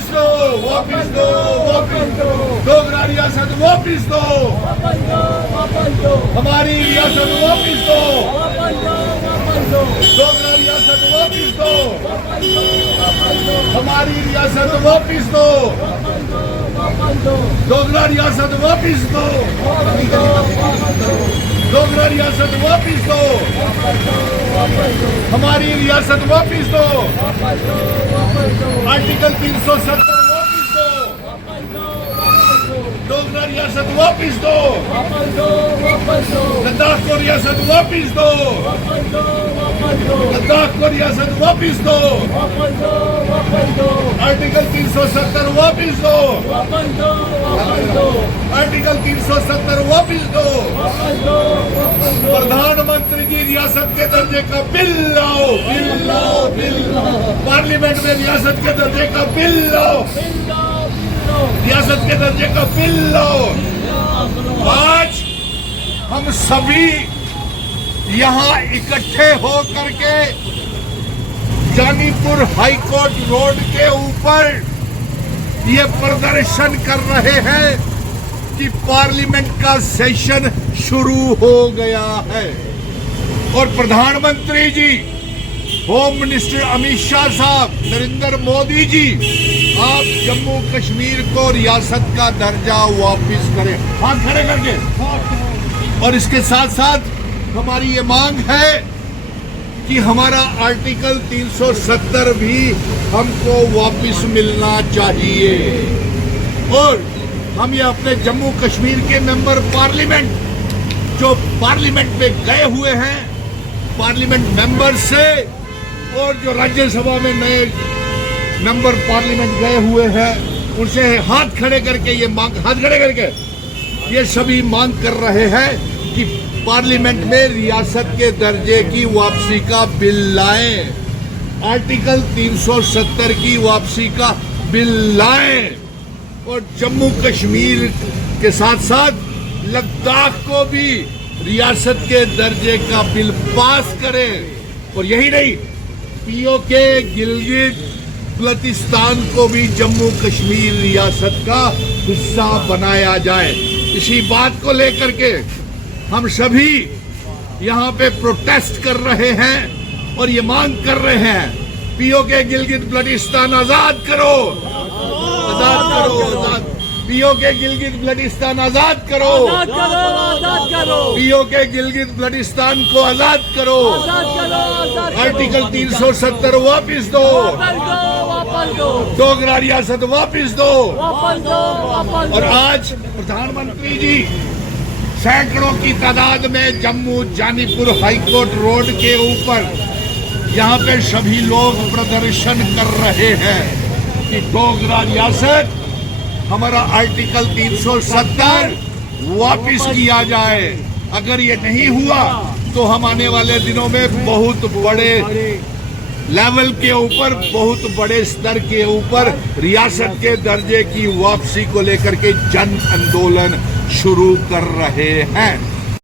वापिस दो, वापिस दो, वापिस दो, डोगरा रियासत वापिस दो, हमारी रियासत वापिस दो, डोगरा रियासत वापिस दो, हमारी रियासत वापिस दो, डोगरा रियासत वापिस दो, डोगरा रियासत वापिस दो, हमारी रियासत वापिस दो, आर्टिकल 370 वापिस दो, डोगरा रियासत वापिस दो, लद्दाख को रियासत वापिस दो, लद्दाख को रियासत वापिस दो, आर्टिकल 370 वापिस दो, आर्टिकल 370 वापिस दो, प्रधानमंत्री की रियासत के दर्जे का बिल लाओ, बिल लाओ, बिल लाओ, पार्लियामेंट में रियासत के दर्जे का बिल लाओ, रियासत के दर्जे का बिल लाओ। आज हम सभी यहाँ इकट्ठे हो करके जानीपुर हाई कोर्ट रोड के ऊपर ये प्रदर्शन कर रहे हैं कि पार्लियामेंट का सेशन शुरू हो गया है और प्रधानमंत्री जी, होम मिनिस्टर अमित शाह साहब, नरेंद्र मोदी जी, आप जम्मू कश्मीर को रियासत का दर्जा वापस करें, हाथ खड़े करके। और इसके साथ साथ हमारी ये मांग है कि हमारा आर्टिकल 370 भी हमको वापस मिलना चाहिए और हम ये अपने जम्मू कश्मीर के मेंबर पार्लियामेंट जो पार्लियामेंट में गए हुए हैं, पार्लियामेंट मेंबर से और जो राज्यसभा में नए मेंबर पार्लियामेंट गए हुए हैं, उनसे हाथ खड़े करके ये मांग, हाथ खड़े करके ये सभी मांग कर रहे हैं कि पार्लियामेंट में रियासत के दर्जे की वापसी का बिल लाएं, आर्टिकल 370 की वापसी का बिल लाएं और जम्मू कश्मीर के साथ साथ लद्दाख को भी रियासत के दर्जे का बिल पास करें। और यही नहीं, पीओके गिलगित बल्तिस्तान को भी जम्मू कश्मीर रियासत का हिस्सा बनाया जाए। इसी बात को लेकर के हम सभी यहाँ पे प्रोटेस्ट कर रहे हैं और ये मांग कर रहे हैं, पीओके गिलगित बल्तिस्तान आजाद करो, आजाद करो, आजाद, पीओके गिलगित बल्तिस्तान आजाद करो, पीओके गिलगित बल्तिस्तान को आजाद करो, आर्टिकल 370 वापिस दो, डोगरा रियासत वापिस दो। और आज प्रधानमंत्री जी सैकड़ों की तादाद में जम्मू जानीपुर हाईकोर्ट रोड के ऊपर यहाँ पे सभी लोग प्रदर्शन कर रहे हैं कि डोगरा रियासत, हमारा आर्टिकल 370 वापिस किया जाए। अगर ये नहीं हुआ तो हम आने वाले दिनों में बहुत बड़े लेवल के ऊपर, बहुत बड़े स्तर के ऊपर रियासत के दर्जे की वापसी को लेकर के जन आंदोलन शुरू कर रहे हैं।